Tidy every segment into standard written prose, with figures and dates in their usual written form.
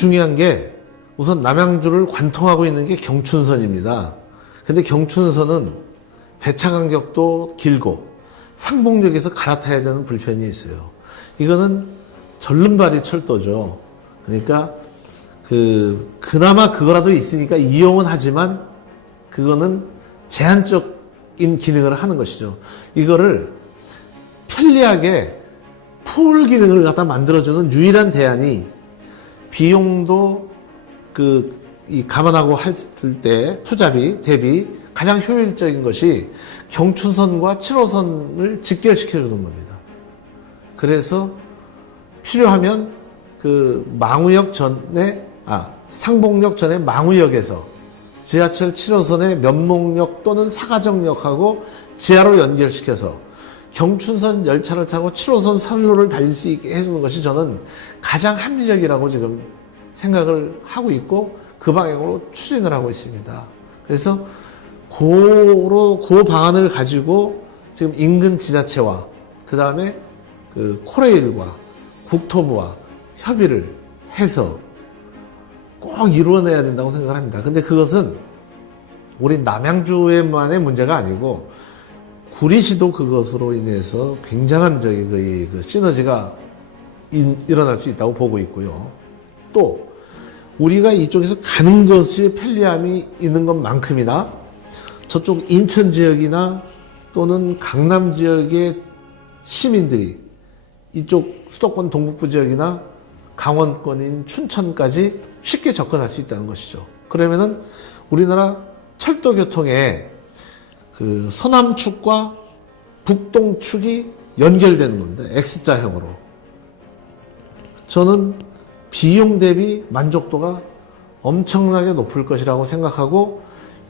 중요한 게 우선 남양주를 관통하고 있는 게 경춘선입니다. 근데 경춘선은 배차 간격도 길고 상봉역에서 갈아타야 되는 불편이 있어요. 이거는 절름발이 철도죠. 그러니까 그나마 그거라도 있으니까 이용은 하지만 그거는 제한적인 기능을 하는 것이죠. 이거를 편리하게 풀 기능을 갖다 만들어주는 유일한 대안이 비용도 감안하고 했을 때 투자비 대비 가장 효율적인 것이 경춘선과 7호선을 직결시켜 주는 겁니다. 그래서 필요하면 망우역 전에 상봉역 전에 망우역에서 지하철 7호선의 면목역 또는 사가정역하고 지하로 연결시켜서 경춘선 열차를 타고 7호선 선로를 달릴 수 있게 해주는 것이 저는 가장 합리적이라고 지금 생각을 하고 있고 그 방향으로 추진을 하고 있습니다. 그래서 그 방안을 가지고 지금 인근 지자체와 그 다음에 코레일과 국토부와 협의를 해서 꼭 이루어내야 된다고 생각을 합니다. 근데 그것은 우리 남양주에만의 문제가 아니고 구리시도 그것으로 인해서 굉장한 시너지가 일어날 수 있다고 보고 있고요. 또 우리가 이쪽에서 가는 것이 편리함이 있는 것만큼이나 저쪽 인천 지역이나 또는 강남 지역의 시민들이 이쪽 수도권 동북부 지역이나 강원권인 춘천까지 쉽게 접근할 수 있다는 것이죠. 그러면은 우리나라 철도 교통에 서남축과 북동축이 연결되는 겁니다. X자형으로. 저는 비용 대비 만족도가 엄청나게 높을 것이라고 생각하고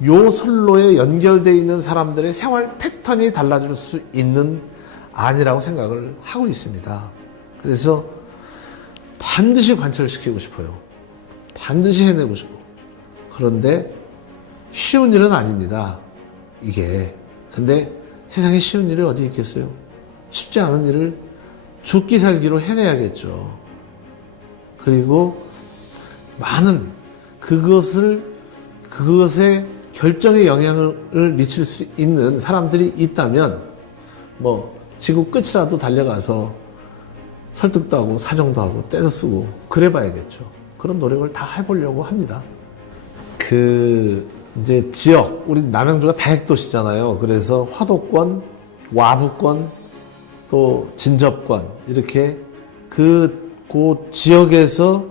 요 선로에 연결되어 있는 사람들의 생활 패턴이 달라질 수 있는 안이라고 생각을 하고 있습니다. 그래서 반드시 관철시키고 싶어요. 반드시 해내고 싶고. 그런데 쉬운 일은 아닙니다. 이게. 근데 세상에 쉬운 일이 어디 있겠어요? 쉽지 않은 일을 죽기 살기로 해내야겠죠. 그리고 많은 그것에 결정에 영향을 미칠 수 있는 사람들이 있다면 지구 끝이라도 달려가서 설득도 하고 사정도 하고 떼도 쓰고 그래 봐야겠죠. 그런 노력을 다 해보려고 합니다. 이제 지역, 우리 남양주가 다핵도시잖아요. 그래서 화도권, 와부권, 또 진접권, 이렇게 그 지역에서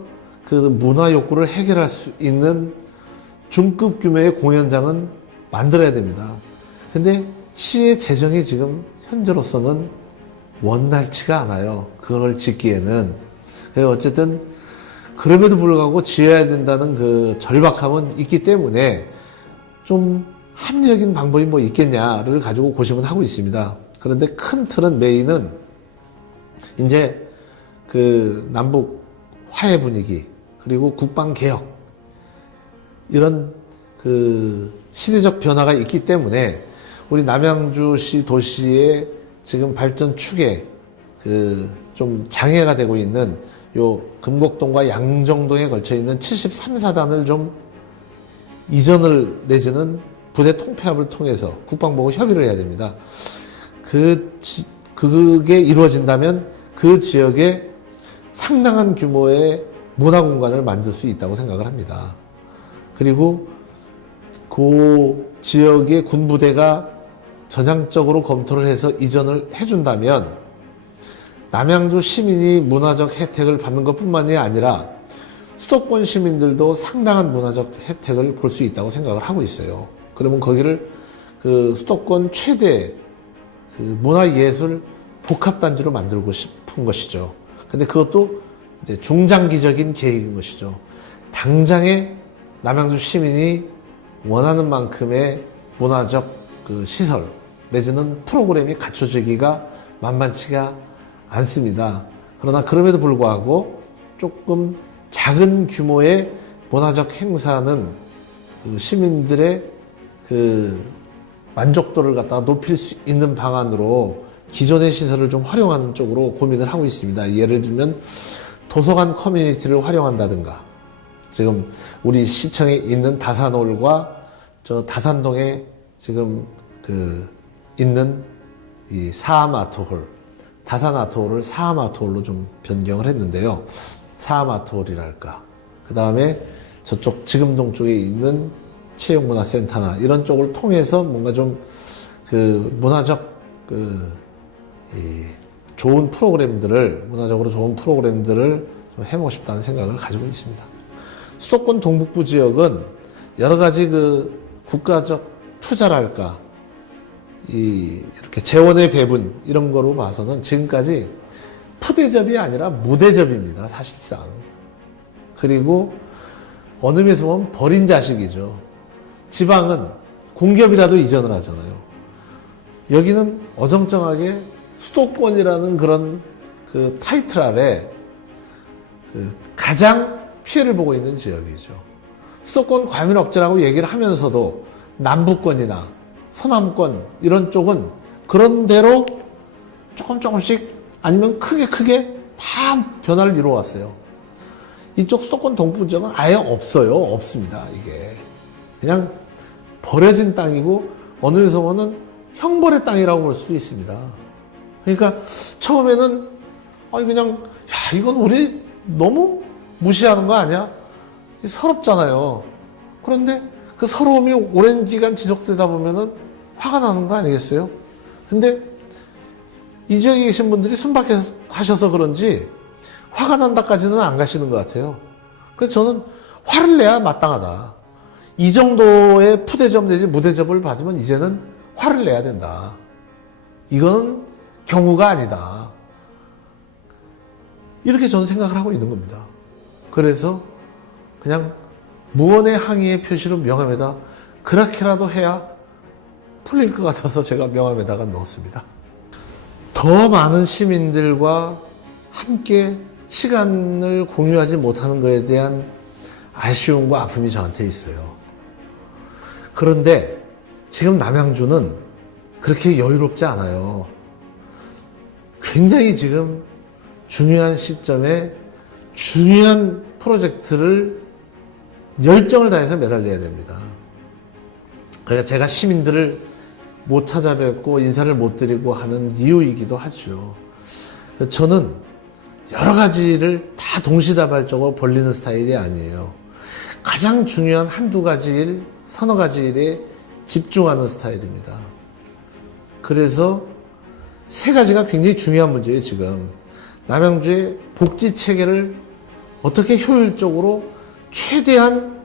그 문화 욕구를 해결할 수 있는 중급 규모의 공연장은 만들어야 됩니다. 근데 시의 재정이 지금 현재로서는 원활치가 않아요. 그걸 짓기에는. 어쨌든 그럼에도 불구하고 지어야 된다는 그 절박함은 있기 때문에 좀 합리적인 방법이 뭐 있겠냐를 가지고 고심은 하고 있습니다. 그런데 큰 틀은 메인은 이제 남북 화해 분위기 그리고 국방 개혁 이런 시대적 변화가 있기 때문에 우리 남양주시 도시의 지금 발전 축에 좀 장애가 되고 있는 요 금곡동과 양정동에 걸쳐 있는 73, 4단을 좀 이전을 내지는 부대 통폐합을 통해서 국방부하고 협의를 해야 됩니다. 그게 이루어진다면 그 지역에 상당한 규모의 문화 공간을 만들 수 있다고 생각을 합니다. 그리고 그 지역의 군부대가 전향적으로 검토를 해서 이전을 해준다면 남양주 시민이 문화적 혜택을 받는 것뿐만이 아니라 수도권 시민들도 상당한 문화적 혜택을 볼 수 있다고 생각을 하고 있어요. 그러면 거기를 수도권 최대 문화예술 복합단지로 만들고 싶은 것이죠. 근데 그것도 이제 중장기적인 계획인 것이죠. 당장에 남양주 시민이 원하는 만큼의 문화적 시설 내지는 프로그램이 갖춰지기가 만만치가 않습니다. 그러나 그럼에도 불구하고 조금 작은 규모의 문화적 행사는 시민들의 만족도를 갖다가 높일 수 있는 방안으로 기존의 시설을 좀 활용하는 쪽으로 고민을 하고 있습니다. 예를 들면 도서관 커뮤니티를 활용한다든가 지금 우리 시청에 있는 다산홀과 저 다산동에 지금 그 있는 이 사암아트홀, 다산아트홀을 사암아트홀로 좀 변경을 했는데요. 사암아트홀이랄까. 그 다음에 저쪽 지금동 쪽에 있는 체육문화센터나 이런 쪽을 통해서 뭔가 좀 그 문화적 좋은 프로그램들을, 문화적으로 좋은 프로그램들을 좀 해보고 싶다는 생각을 가지고 있습니다. 수도권 동북부 지역은 여러 가지 그 국가적 투자랄까, 이렇게 재원의 배분 이런 거로 봐서는 지금까지 푸대접이 아니라 무대접입니다, 사실상. 그리고 어느 면에서 보면 버린 자식이죠. 지방은 공기업이라도 이전을 하잖아요. 여기는 어정쩡하게 수도권이라는 그런 그 타이틀 아래 그 가장 피해를 보고 있는 지역이죠. 수도권 과밀 억제라고 얘기를 하면서도 남부권이나 서남권 이런 쪽은 그런 대로 조금씩 아니면 크게 다 변화를 이루어왔어요. 이쪽 수도권 동부 지역은 아예 없어요. 없습니다. 이게 그냥 버려진 땅이고 어느 면에서 보면 형벌의 땅이라고 볼 수도 있습니다. 그러니까 처음에는 그냥 야 이건 우리 너무 무시하는 거 아니야? 서럽잖아요. 그런데 그 서러움이 오랜 기간 지속되다 보면은 화가 나는 거 아니겠어요? 근데 이 지역에 계신 분들이 순박하셔서 그런지 화가 난다까지는 안 가시는 것 같아요. 그래서 저는 화를 내야 마땅하다. 이 정도의 푸대접 내지 무대접을 받으면 이제는 화를 내야 된다. 이거는 경우가 아니다. 이렇게 저는 생각을 하고 있는 겁니다. 그래서 그냥 무언의 항의의 표시로 명함에다 그렇게라도 해야 풀릴 것 같아서 제가 명함에다가 넣었습니다. 더 많은 시민들과 함께 시간을 공유하지 못하는 것에 대한 아쉬움과 아픔이 저한테 있어요. 그런데 지금 남양주는 그렇게 여유롭지 않아요. 굉장히 지금 중요한 시점에 중요한 프로젝트를 열정을 다해서 매달려야 됩니다. 그러니까 제가 시민들을 못 찾아뵙고 인사를 못 드리고 하는 이유이기도 하죠. 저는 여러 가지를 다 동시다발적으로 벌리는 스타일이 아니에요. 가장 중요한 한두 가지 일, 서너 가지 일에 집중하는 스타일입니다. 그래서 세 가지가 굉장히 중요한 문제예요, 지금. 남양주의 복지 체계를 어떻게 효율적으로 최대한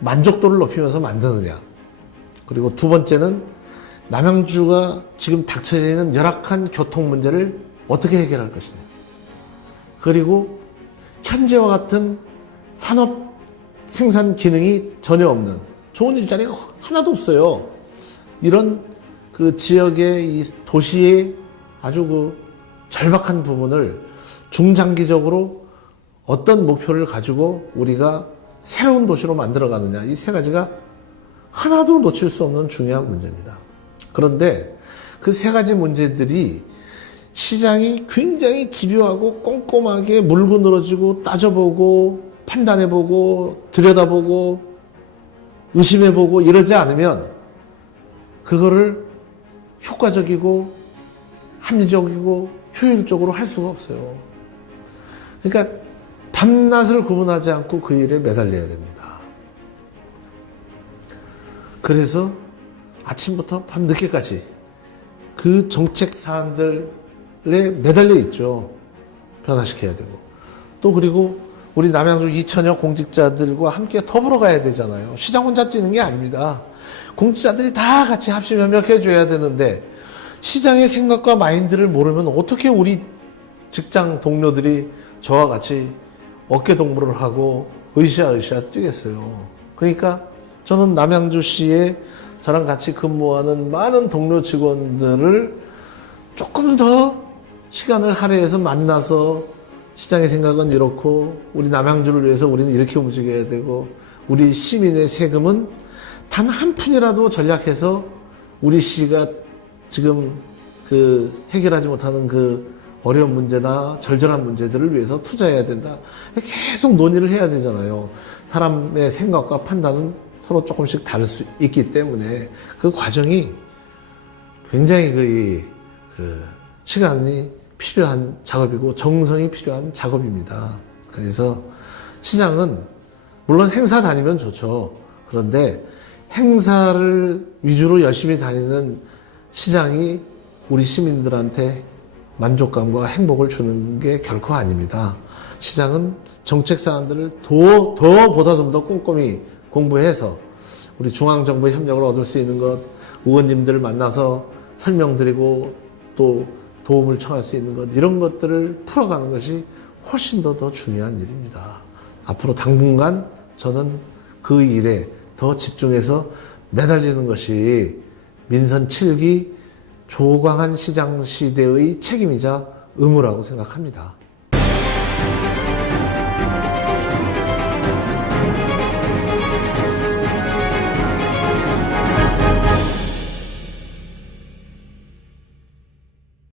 만족도를 높이면서 만드느냐. 그리고 두 번째는 남양주가 지금 닥쳐져 있는 열악한 교통 문제를 어떻게 해결할 것이냐. 그리고 현재와 같은 산업 생산 기능이 전혀 없는 좋은 일자리가 하나도 없어요. 이런 그 지역의 이 도시의 아주 그 절박한 부분을 중장기적으로 어떤 목표를 가지고 우리가 새로운 도시로 만들어가느냐. 이 세 가지가 하나도 놓칠 수 없는 중요한 문제입니다. 그런데 그 세 가지 문제들이 시장이 굉장히 집요하고 꼼꼼하게 물고 늘어지고 따져보고 판단해보고 들여다보고 의심해보고 이러지 않으면 그거를 효과적이고 합리적이고 효율적으로 할 수가 없어요. 그러니까 밤낮을 구분하지 않고 그 일에 매달려야 됩니다. 그래서 아침부터 밤 늦게까지 그 정책 사안들에 매달려 있죠. 변화시켜야 되고. 또 그리고 우리 남양주 2천여 공직자들과 함께 더불어 가야 되잖아요. 시장 혼자 뛰는 게 아닙니다. 공직자들이 다 같이 합심협력해 줘야 되는데 시장의 생각과 마인드를 모르면 어떻게 우리 직장 동료들이 저와 같이 어깨동무를 하고 으쌰으쌰 뛰겠어요. 그러니까 저는 남양주시에 저랑 같이 근무하는 많은 동료 직원들을 조금 더 시간을 할애해서 만나서 시장의 생각은 이렇고 우리 남양주를 위해서 우리는 이렇게 움직여야 되고 우리 시민의 세금은 단 한 푼이라도 전략해서 우리 시가 지금 그 해결하지 못하는 그 어려운 문제나 절절한 문제들을 위해서 투자해야 된다. 계속 논의를 해야 되잖아요. 사람의 생각과 판단은 서로 조금씩 다를 수 있기 때문에 그 과정이 굉장히 그 시간이 필요한 작업이고 정성이 필요한 작업입니다. 그래서 시장은 물론 행사 다니면 좋죠. 그런데 행사를 위주로 열심히 다니는 시장이 우리 시민들한테 만족감과 행복을 주는 게 결코 아닙니다. 시장은 정책 사안들을 보다 좀 더 꼼꼼히 공부해서 우리 중앙정부의 협력을 얻을 수 있는 것, 의원님들을 만나서 설명드리고 또 도움을 청할 수 있는 것, 이런 것들을 풀어가는 것이 훨씬 더 중요한 일입니다. 앞으로 당분간 저는 그 일에 더 집중해서 매달리는 것이 민선 7기 조광한 시장 시대의 책임이자 의무라고 생각합니다.